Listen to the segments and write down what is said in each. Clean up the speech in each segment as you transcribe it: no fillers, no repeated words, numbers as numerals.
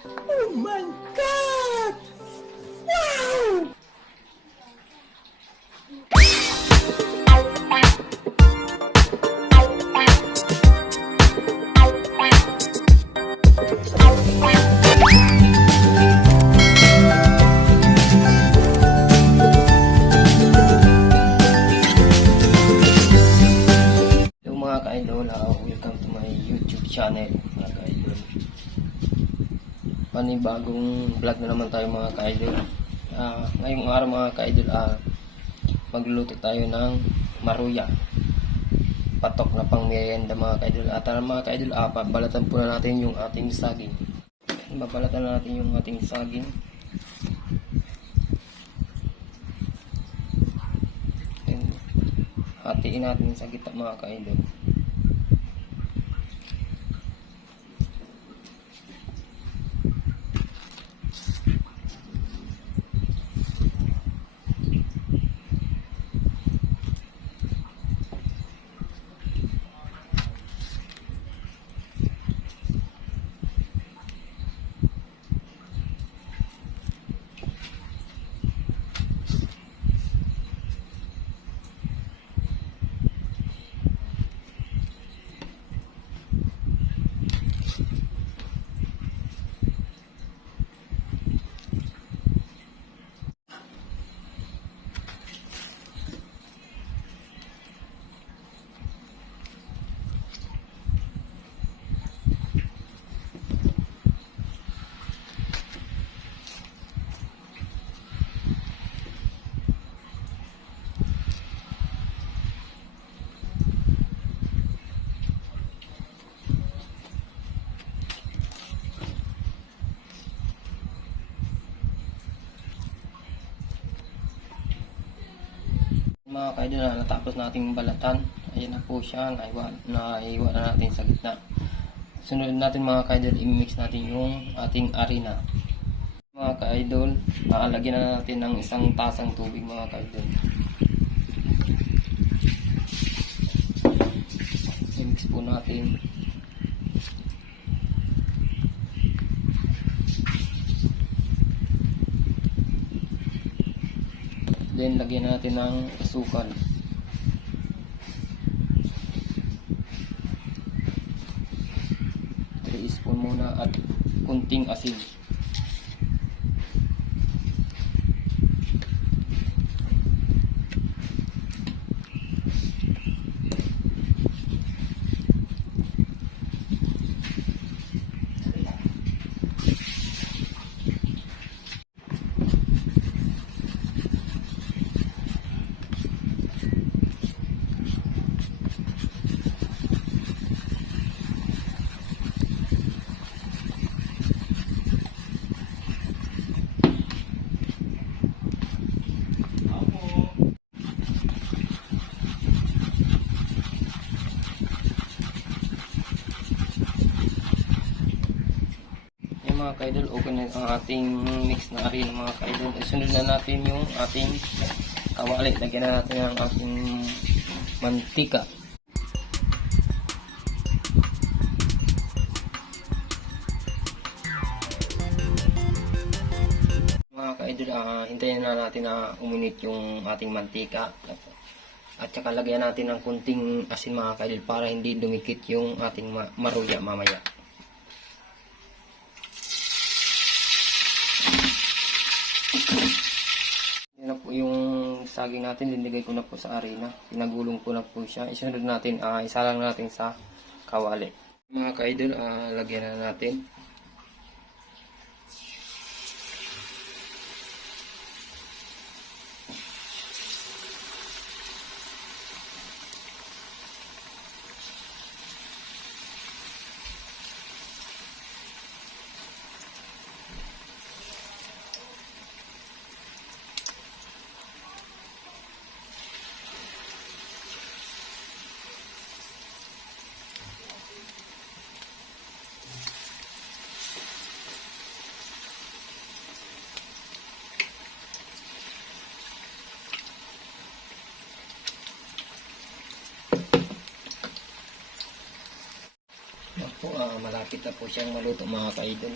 Oh my God! Wow! Hello mga ka-idol, welcome to my YouTube channel mga ka-idol. Panibagong vlog na naman tayo mga ka-idol. Ngayong araw mga ka-idol, magluluto tayo ng maruya, patok na pang merienda mga ka-idol. At mga ka-idol, babalatan po na natin yung ating saging. Babalatan na natin yung ating saging. Hatiin natin sa gitna mga ka-idol. Mga ka-idol, natapos nating balatan. Ayan na po siya, naiwa na natin sa gitna. Sunod natin mga ka-idol, i-mix natin yung ating harina. Mga ka-idol, lagyan na natin ng isang tasang tubig mga ka-idol. I-mix po natin. Then lagyan natin ng asukal. Spoon muna at kunting asin. Mga ka-idol, okay na ang ating mix na harina mga ka-idol. Isunod na natin yung ating kawali. Lagyan na natin ang ating mantika. Mga ka-idol, hintayin na natin na uminit yung ating mantika. At saka lagyan natin ng kunting asin mga ka-idol para hindi dumikit yung ating maruya mamaya. Yan na po yung saging natin, linigay ko na po sa harina. Pinagulong ko na po siya. Isunod natin, isalang natin sa kawali. Mga ka-idol, lagyan na natin. Malapit na po siyang maluto mga ka-idol.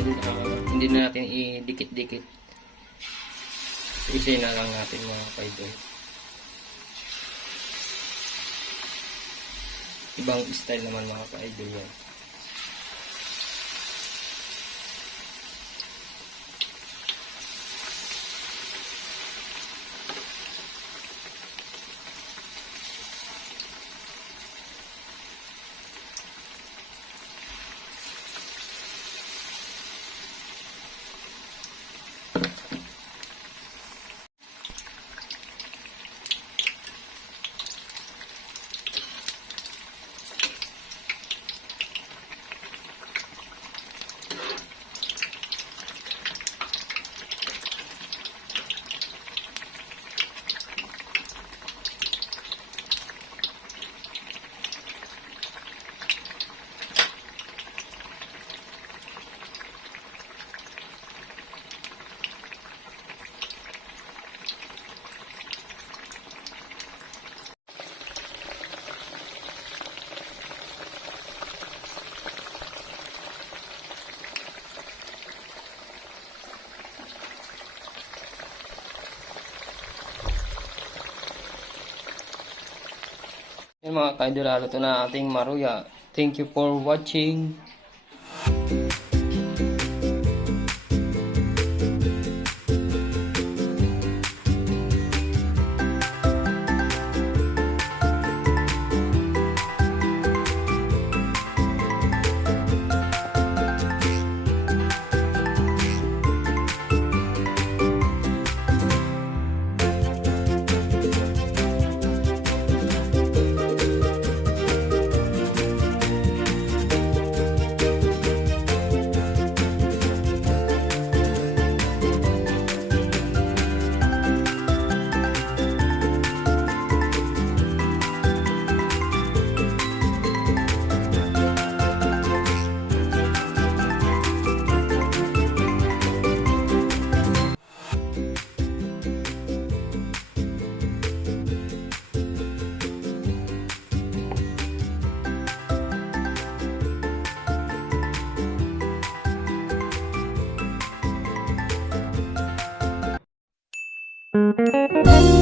ka-idol. Hindi na natin idikit-dikit. Isa na lang natin mga ka-idol. Ibang style naman mga ka-idol yan. Yan mga ka-idol, haluto na ating maruya. Thank you for watching. Thank you.